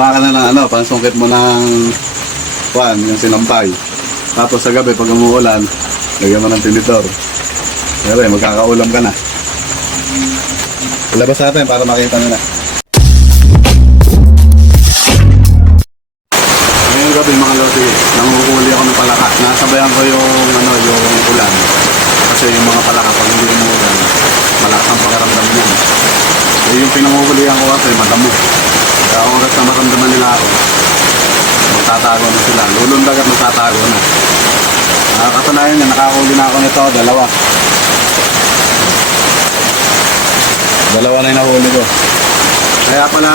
Kuha ka na ng ano, pansungkit mo ng kuhan, yung sinampay. Tapos sa gabi, pag umuulan, lagyan mo ng tinidor. Pero magkakaulam ka na. Ilabas natin para makita nila. Ngayong gabi mga lodi, nanguhuli ako ng palaka. Nasabayan ko yung ano, yung ulan. Kasi yung mga palaka pag hindi umuulan, malakas ang pakiramdam niyan. Eh, yung pinanguhulihan ko kasi madamo. Kaya kung hanggang sa maramdaman nila ako, magtatago na sila. Lulundag at magtatago na. Nakakatunayan niya, nakahuli na ako nito, dalawa. Dalawa na yung nahuli ko. Kaya pala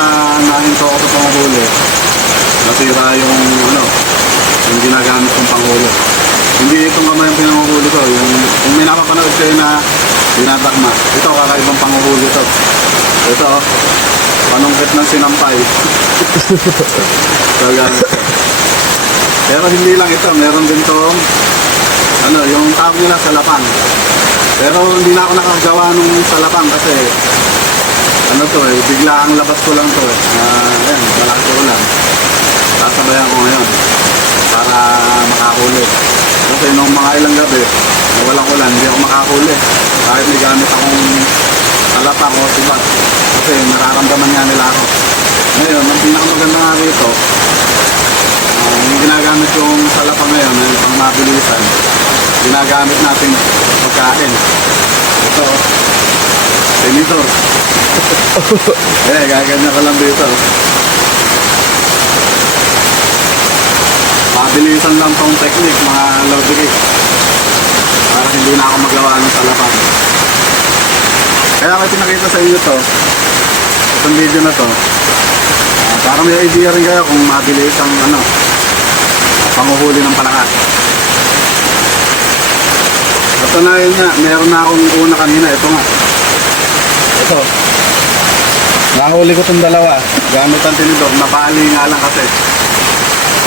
nahinto ako sa panghuli. Nasira yung ano, yung ginagamit kong panghuli. Hindi itong kamay yung pinanguhuli ko. Yung, kung may napapanood kayo na dinadakma, ito kakaibang panguhuli to. Ito, panungkit ng sinampay. so, ko. Pero hindi lang ito, meron din tong ano, yung tawag nila sa lapang. Pero hindi na ako nakagawa nung sa lapang kasi ano to eh, bigla ang labas ko lang to eh. Uh, ayan, malakas ko lang. Sasabayan ko ngayon para makahuli. Kasi nung mga ilang gabi, na walang ulan, hindi ako makahuli. Kahit may gamit akong kalapang o sibat. Kasi nararamdaman nga nila ako. Ngayon, ang pinakamaganda nga rito, ah, yung ginagamit yung salapang ngayon, yung pang mabilisan, ginagamit natin pagkain. Ito, senator. eh, gaganyan ko lang dito. Mabilisan lang tong technique, mga lodri. Para hindi na ako magawa ng salapan. Kaya ako pinakita sa inyo to, itong video na to, ah, para may idea rin kayo kung mabilis ang ano, panguhuli ng palaka. Patunayan nga, meron na akong una kanina, ito nga. Ito. Nahuli ko itong dalawa. Gamit ang tinidor. Nabali nga lang kasi.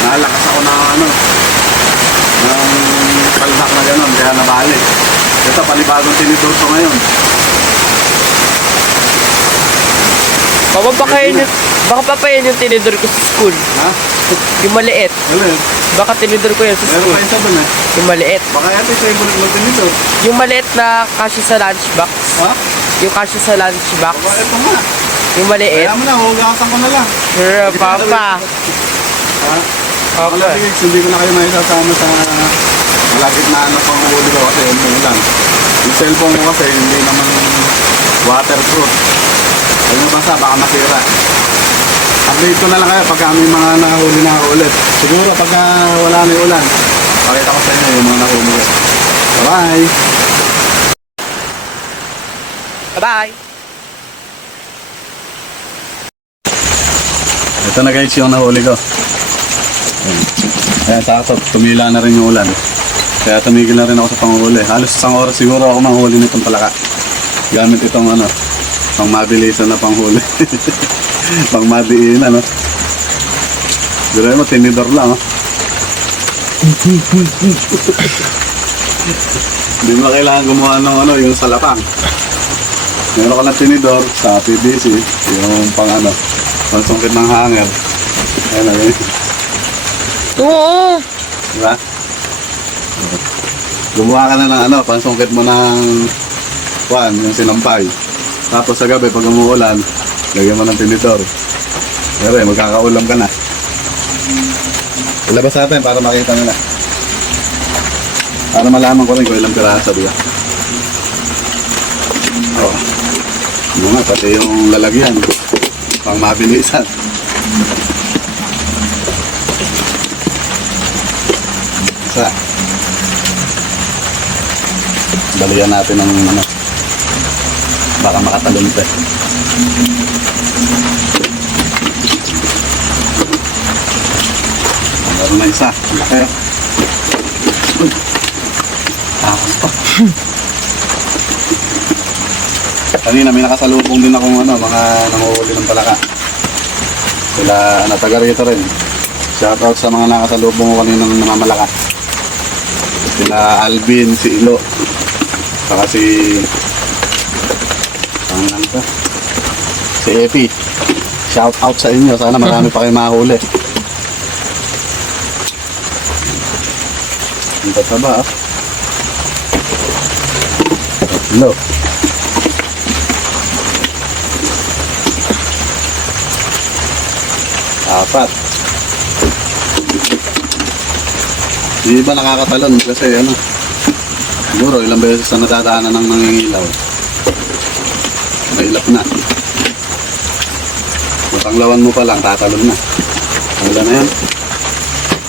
Nalakas ako na ano. Ng kaldak na gano'n. Kaya nabali. Ito, panibagong tinidor to ngayon. Baka pa kayo yung, baka pa pa yun yung tinidor ko sa school. Ha? Yung maliit. Ano yun? Baka tinidor ko yan sa Meron school. isa dun eh. Yung maliit. Baka yan ito yung bulit ng tinidor. Yung maliit na kasya sa lunchbox. Ha? Yung kasya sa lunchbox. Baka ito nga. Yung maliit. Kaya mo na, hugasan ko na lang. Sure, papa. Ha? Okay. Wala, hindi ko na kayo may sasama sa malapit na ano pang huli ko kasi umuulan. Yung cellphone ko kasi hindi naman waterproof. Ayun yung basa, baka masira. Update ko na lang kayo pagka may mga nahuli na ako ulit. Siguro pagka wala na yung ulan, pakita ko sa inyo yung mga nahuli ko. Bye! Bye-bye. Ito na guys yung nahuli ko. Ayan. Ayan, sakto. Tumila na rin yung ulan. Kaya tumigil na rin ako sa panghuli. Halos isang oras siguro ako manghuli nitong palaka. Gamit itong ano, pang mabilisan na panghuli. pang madiin, ano. Dito mo, tinidor lang, oh. Hindi mo kailangan gumawa ng ano, yung salapang. Meron ka ng tinidor sa PVC, yung pang ano, pansungkit ng hanger. Ayan, ayun. Oo. Diba? Gumawa ka na ng ano, pansungkit mo ng kwan, yung sinampay. Tapos sa gabi, pag umuulan, lagyan mo ng tinidor. Pero magkakaulam ka na. Ilabas natin para makita nila. Para malaman ko rin kung ilang piraso, di? Oh. Yung nga, pati yung lalagyan. Pang mabilisan. Isa. Balian natin ng ano. Baka makatalon pa. Meron na isa. Laki. Takas pa. Kanina may nakasalubong din akong ano, mga nanguhuli ng palaka. Sila, ano, taga rito rin. Shoutout sa mga nakasalubong ko kanina ng mga malaka. Sila Alvin, si Ilo, saka si... Ano lang to? Si Epi. Shout out sa inyo. Sana marami pa kayo makahuli. Ang tataba ah. Tatlo. Apat. Hindi ba nakakatalon kasi ano, siguro ilang beses na nadadaanan ng nangingilaw. Mailap na. Matanglawan mo pa lang, tatalon na. Wala na yan.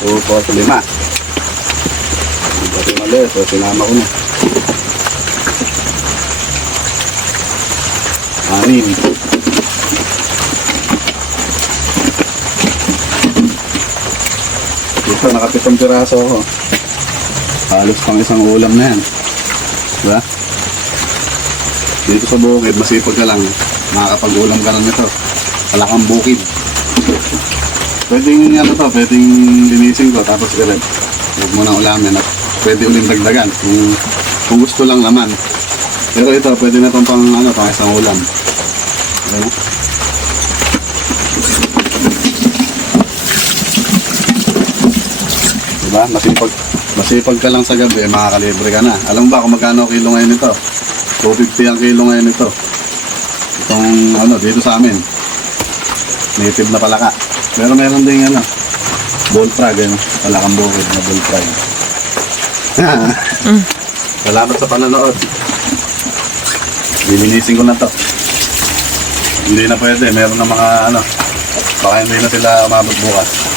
Upo sa lima. Pati mali, so sinama ko na. Anim. Dito, nakapitong piraso ako. Halos pang isang ulam na yan. Diba? Dito sa bukid, masipag ka lang. Makakapag-ulam ka na nito. Wala kang bukid. Pwedeng ano to, pwedeng linisin ko tapos ilan. Huwag mo na ulamin at pwede ulit dagdagan kung, kung gusto lang laman. Pero ito, pwede na itong pang ano, pang isang ulam. Ano? Diba? Masipag, masipag ka lang sa gabi, makakalibre ka na. Alam mo ba kung magkano kilo ngayon ito? 250 ang kilo ngayon ito. Itong ano, dito sa amin. Native na palaka. Pero meron din ano, bullfrog, ano, palakang bukid na bullfrog. Salamat sa panonood. Lilinisin ko na to. Hindi na pwede, meron na mga ano, baka hindi na sila umabot bukas.